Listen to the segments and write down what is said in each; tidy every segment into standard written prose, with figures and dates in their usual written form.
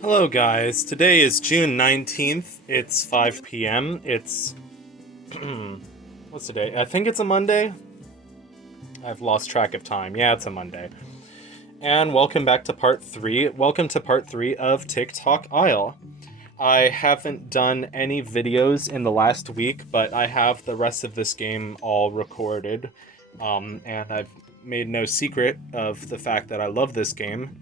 Hello, guys. Today is June 19th. It's 5 p.m. It's. What's today? I think it's a Monday. I've lost track of time. Yeah, it's a Monday. And welcome back to part 3. Welcome to part 3 of TikTok Isle. I haven't done any videos in the last week, but I have the rest of this game all recorded. And I've made no secret of the fact that I love this game.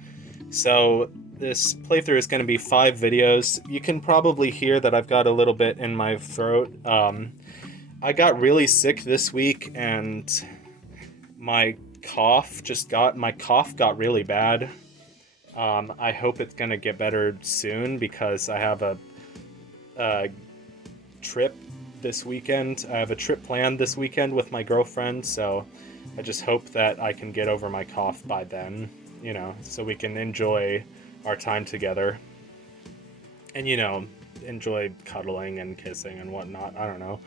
So this playthrough is going to be 5 videos. You can probably hear that I've got a little bit in my throat. I got really sick this week, and my my cough got really bad. I hope it's going to get better soon because I have a trip this weekend. I have a trip planned this weekend with my girlfriend, so I just hope that I can get over my cough by then, so we can enjoy our time together. And, enjoy cuddling and kissing and whatnot. I don't know.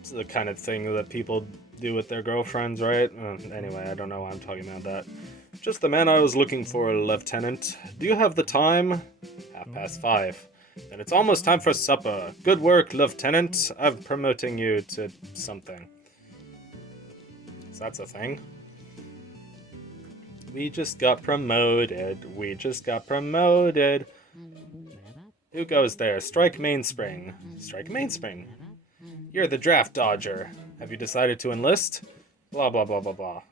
It's the kind of thing that people do with their girlfriends, right? Anyway, I don't know why I'm talking about that. Just the man I was looking for, Lieutenant. Do you have the time? 5:30. Then it's almost time for supper. Good work, Lieutenant. I'm promoting you to something. So that's a thing. We just got promoted. We just got promoted. Who goes there? Strike Mainspring. Strike Mainspring. You're the draft dodger. Have you decided to enlist? Blah, blah, blah, blah, blah.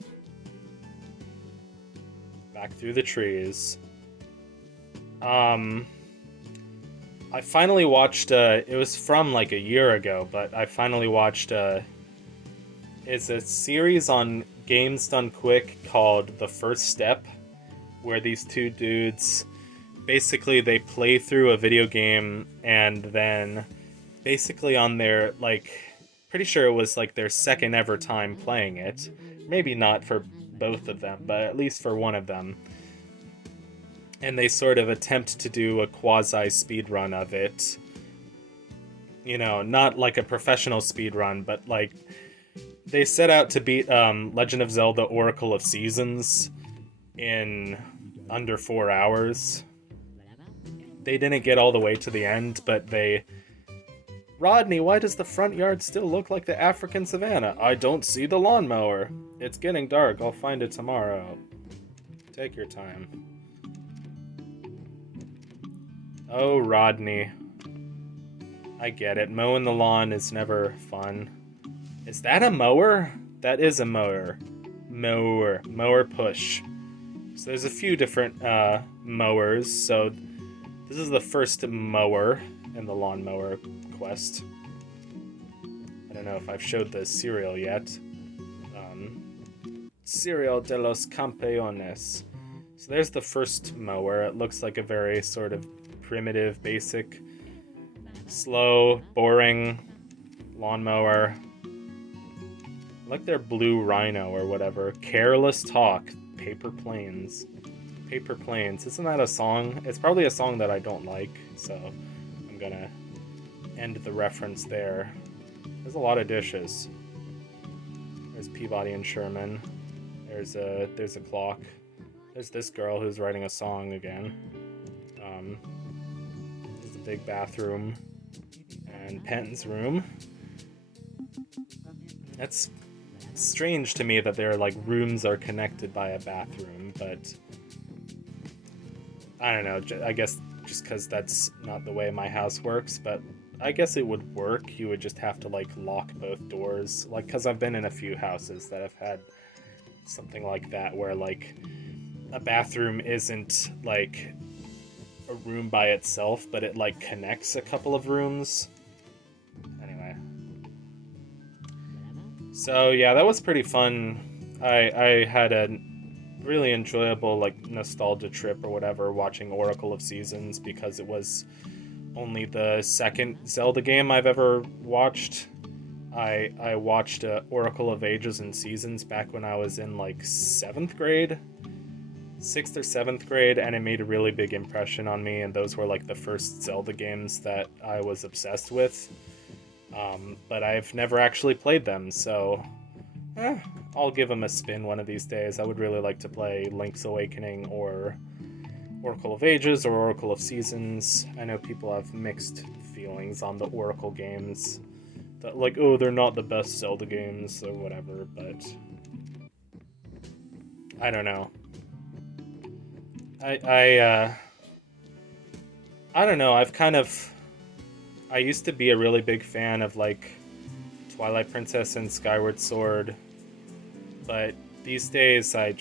Back through the trees. I finally watched, it was from like a year ago, but I finally watched, it's a series on Games Done Quick called The First Step, where these two dudes, basically they play through a video game and then basically on their, pretty sure it was like their second ever time playing it. Maybe not for both of them, but at least for one of them. And they sort of attempt to do a quasi speedrun of it. Not like a professional speedrun, but like they set out to beat Legend of Zelda Oracle of Seasons in under 4 hours. They didn't get all the way to the end, but they... Rodney, why does the front yard still look like the African savannah? I don't see the lawnmower. It's getting dark. I'll find it tomorrow. Take your time. Oh, Rodney. I get it. Mowing the lawn is never fun. Is that a mower? That is a mower. Mower push. So there's a few different mowers. So this is the first mower in the lawnmower quest. I don't know if I've showed the cereal yet. Cereal de los Campeones. So there's the first mower. It looks like a very sort of primitive, basic, slow, boring lawnmower. Like their blue rhino or whatever. Careless Talk. Paper Planes. Paper Planes. Isn't that a song? It's probably a song that I don't like, so I'm gonna end the reference there. There's a lot of dishes. There's Peabody and Sherman. There's a clock. There's this girl who's writing a song again. There's the big bathroom. And Penton's room. That's strange to me that their rooms are connected by a bathroom, but I don't know. I guess just because that's not the way my house works, but I guess it would work. You would just have to lock both doors, because I've been in a few houses that have had something like that where a bathroom isn't a room by itself, but it connects a couple of rooms. Anyway. So yeah, that was pretty fun. I had a really enjoyable nostalgia trip or whatever watching Oracle of Seasons because it was only the second Zelda game I've ever watched. I watched Oracle of Ages and Seasons back when I was in 7th grade. 6th or 7th grade, and it made a really big impression on me, and those were the first Zelda games that I was obsessed with. But I've never actually played them, so I'll give them a spin one of these days. I would really like to play Link's Awakening or Oracle of Ages or Oracle of Seasons. I know people have mixed feelings on the Oracle games. That, like, oh, they're not the best Zelda games or whatever, but I don't know. I don't know. I used to be a really big fan of like Twilight Princess and Skyward Sword, but these days I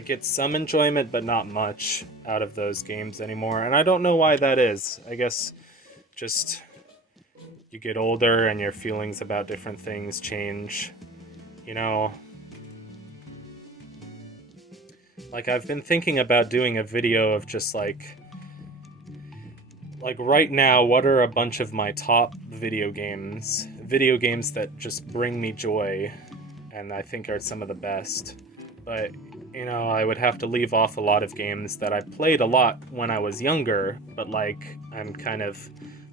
get some enjoyment, but not much out of those games anymore, and I don't know why that is. I guess just you get older and your feelings about different things change, you know. Like, I've been thinking about doing a video of just like right now, what are a bunch of my top video games that just bring me joy and I think are some of the best. But, you know, I would have to leave off a lot of games that I played a lot when I was younger, but like I'm kind of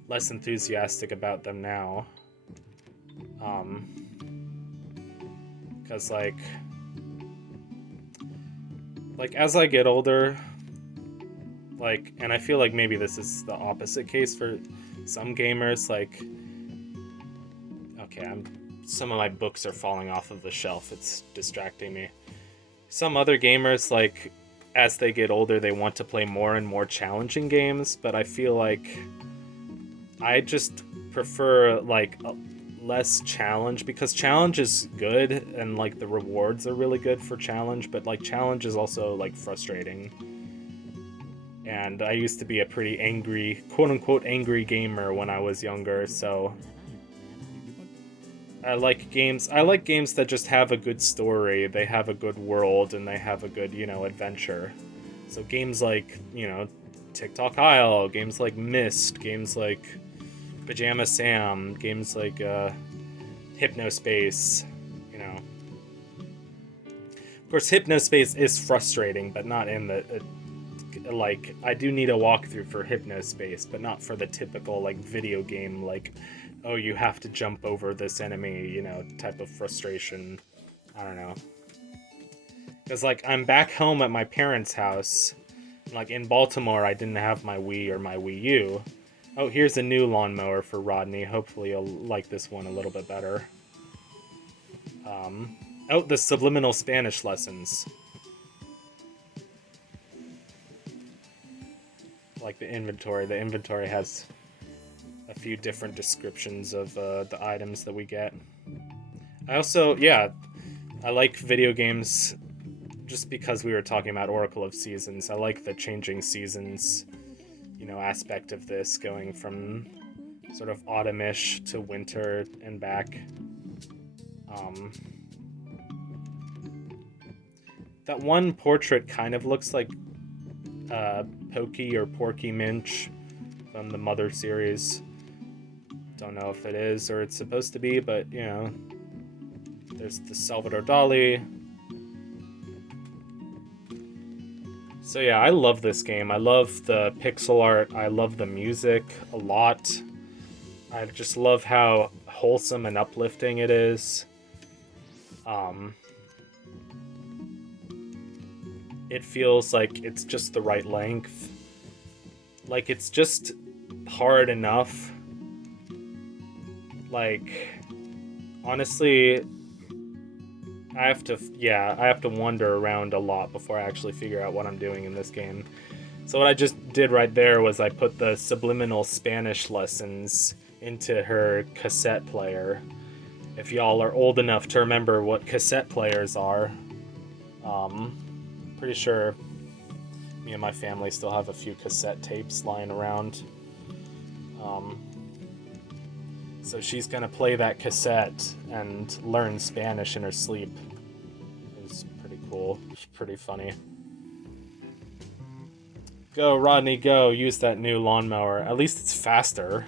less enthusiastic about them now. Because like as I get older, like, and I feel like maybe this is the opposite case for some gamers, like, okay, some of my books are falling off of the shelf, it's distracting me. Some other gamers, like, as they get older, they want to play more and more challenging games, but I feel like I just prefer, like, less challenge, because challenge is good, and, like, the rewards are really good for challenge, but, like, challenge is also, like, frustrating. And I used to be a pretty angry, quote-unquote angry gamer when I was younger, so I like games that just have a good story, they have a good world, and they have a good, you know, adventure. So games like, you know, TikTok Isle, games like Myst, games like Pajama Sam, games like Hypnospace, you know. Of course, Hypnospace is frustrating, but not in the... like, I do need a walkthrough for Hypnospace, but not for the typical, like, video game, like, oh, you have to jump over this enemy, you know, type of frustration. I don't know. Because, like, I'm back home at my parents' house. Like, in Baltimore, I didn't have my Wii or my Wii U. Oh, here's a new lawnmower for Rodney. Hopefully you'll like this one a little bit better. Oh, the subliminal Spanish lessons. Like the inventory. The inventory has a few different descriptions of the items that we get. I also, yeah, I like video games just because we were talking about Oracle of Seasons. I like the changing seasons, you know, aspect of this, going from sort of autumnish to winter and back. That one portrait kind of looks like Pokey or Porky Minch from the Mother series. Don't know if it is or it's supposed to be, but, you know, there's the Salvador Dali. So yeah, I love this game. I love the pixel art. I love the music a lot. I just love how wholesome and uplifting it is. It feels like it's just the right length. Like, it's just hard enough. Like, honestly, I have to wander around a lot before I actually figure out what I'm doing in this game. So what I just did right there was I put the subliminal Spanish lessons into her cassette player. If y'all are old enough to remember what cassette players are, pretty sure me and my family still have a few cassette tapes lying around. So she's gonna play that cassette and learn Spanish in her sleep. It's pretty cool. It's pretty funny. Go, Rodney, go. Use that new lawnmower. At least it's faster.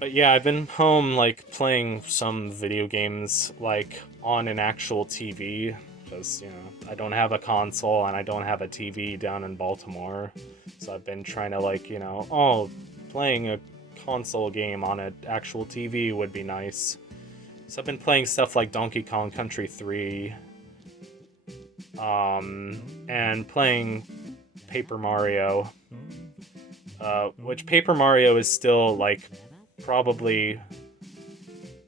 But yeah, I've been home, like, playing some video games, like, on an actual TV. Because, you know, I don't have a console and I don't have a TV down in Baltimore. So I've been trying to, like, you know, oh, playing a console game on an actual TV would be nice. So I've been playing stuff like Donkey Kong Country 3. and playing Paper Mario, which Paper Mario is still, like, probably...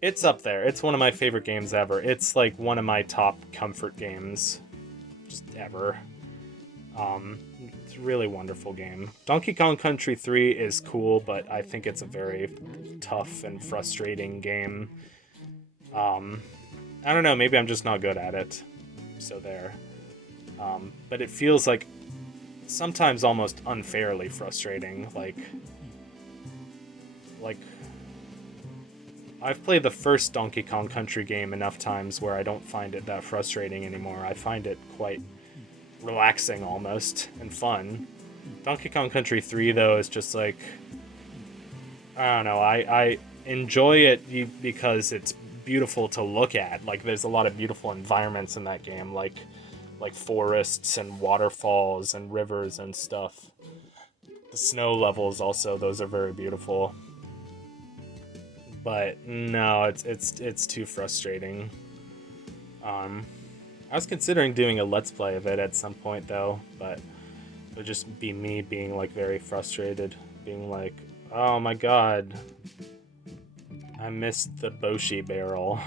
It's up there. It's one of my favorite games ever. It's, like, one of my top comfort games just ever. It's a really wonderful game. Donkey Kong Country 3 is cool, but I think it's a very tough and frustrating game. I don't know, maybe I'm just not good at it. So there. But it feels like sometimes almost unfairly frustrating. Like I've played the first Donkey Kong Country game enough times where I don't find it that frustrating anymore. I find it quite relaxing almost and fun. Donkey Kong Country 3 though is just like, I don't know, I enjoy it because it's beautiful to look at. Like, there's a lot of beautiful environments in that game, like forests and waterfalls and rivers and stuff. The snow levels also, those are very beautiful. But no, it's too frustrating. I was considering doing a Let's Play of it at some point though, but it would just be me being like very frustrated, being like, oh my god, I missed the Boshi barrel.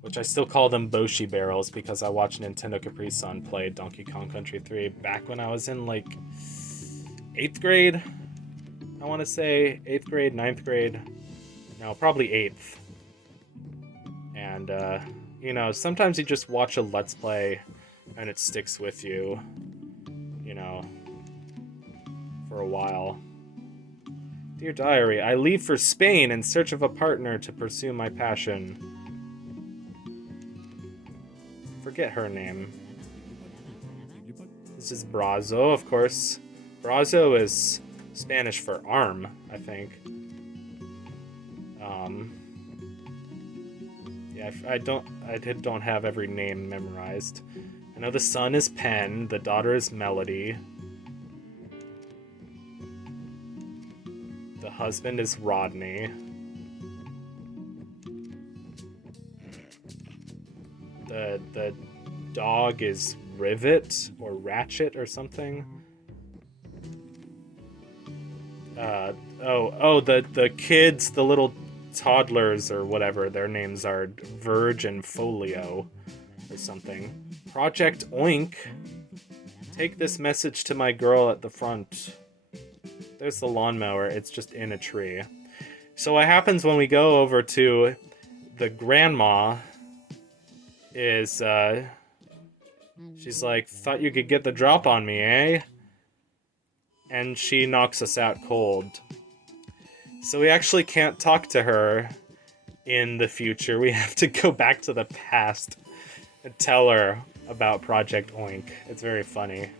Which I still call them Boshi barrels because I watched Nintendo Capri Sun play Donkey Kong Country 3 back when I was in like 8th grade. I want to say 8th grade, 9th grade. No, probably 8th. And, you know, sometimes you just watch a Let's Play and it sticks with you, you know, for a while. Dear Diary, I leave for Spain in search of a partner to pursue my passion. Forget her name. This is Brazo, of course. Brazo is Spanish for arm, I think. Yeah, I don't have every name memorized. I know the son is Pen, the daughter is Melody. The husband is Rodney. The dog is Rivet or Ratchet or something. The kids, the little toddlers or whatever, their names are Verge and Folio or something. Project Oink. Take this message to my girl at the front. There's the lawnmower, it's just in a tree. So what happens when we go over to the grandma is, she's like, thought you could get the drop on me, eh? And she knocks us out cold. So we actually can't talk to her in the future. We have to go back to the past and tell her about Project Oink. It's very funny.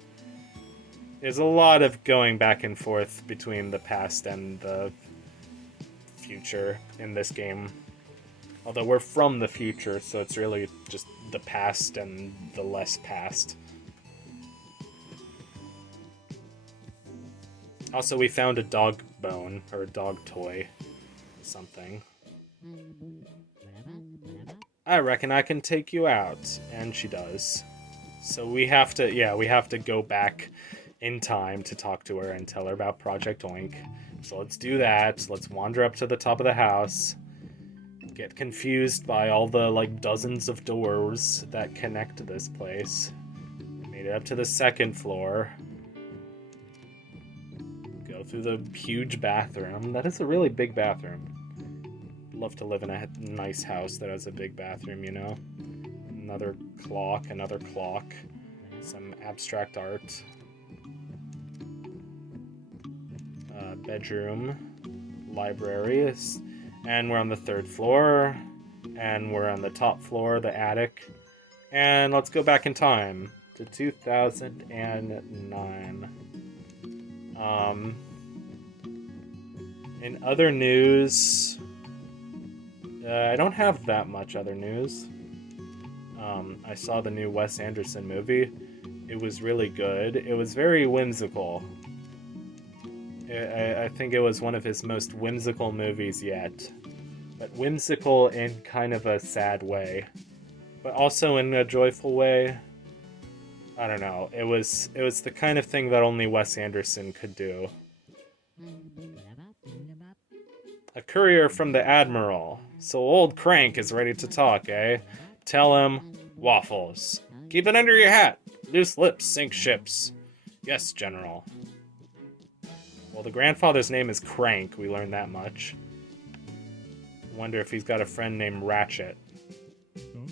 There's a lot of going back and forth between the past and the future in this game. Although we're from the future, so it's really just the past and the less past. Also, we found a dog bone, or a dog toy, something. I reckon I can take you out, and she does. So we have to go back in time to talk to her and tell her about Project Oink. So let's do that. Let's wander up to the top of the house. Get confused by all the, like, dozens of doors that connect to this place. Made it up to the second floor. Go through the huge bathroom. That is a really big bathroom. Love to live in a nice house that has a big bathroom, you know? Another clock, some abstract art. Bedroom, library, and we're on the 3rd floor, and we're on the top floor, the attic, and let's go back in time to 2009. In other news, I don't have that much other news. I saw the new Wes Anderson movie. It was really good. It was very whimsical. I think it was one of his most whimsical movies yet. But whimsical in kind of a sad way. But also in a joyful way. I don't know. It was the kind of thing that only Wes Anderson could do. A courier from the Admiral. So old Crank is ready to talk, eh? Tell him, waffles. Keep it under your hat. Loose lips sink ships. Yes, General. Well, the grandfather's name is Crank. We learned that much. Wonder if he's got a friend named Ratchet.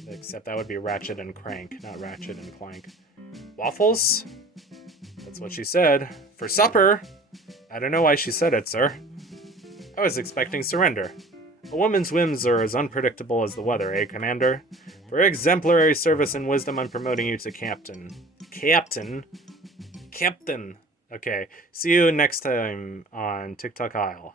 Except that would be Ratchet and Crank, not Ratchet and Clank. Waffles? That's what she said. For supper! I don't know why she said it, sir. I was expecting surrender. A woman's whims are as unpredictable as the weather, eh, Commander? For exemplary service and wisdom, I'm promoting you to Captain. Captain? Okay, see you next time on TikTok Isle.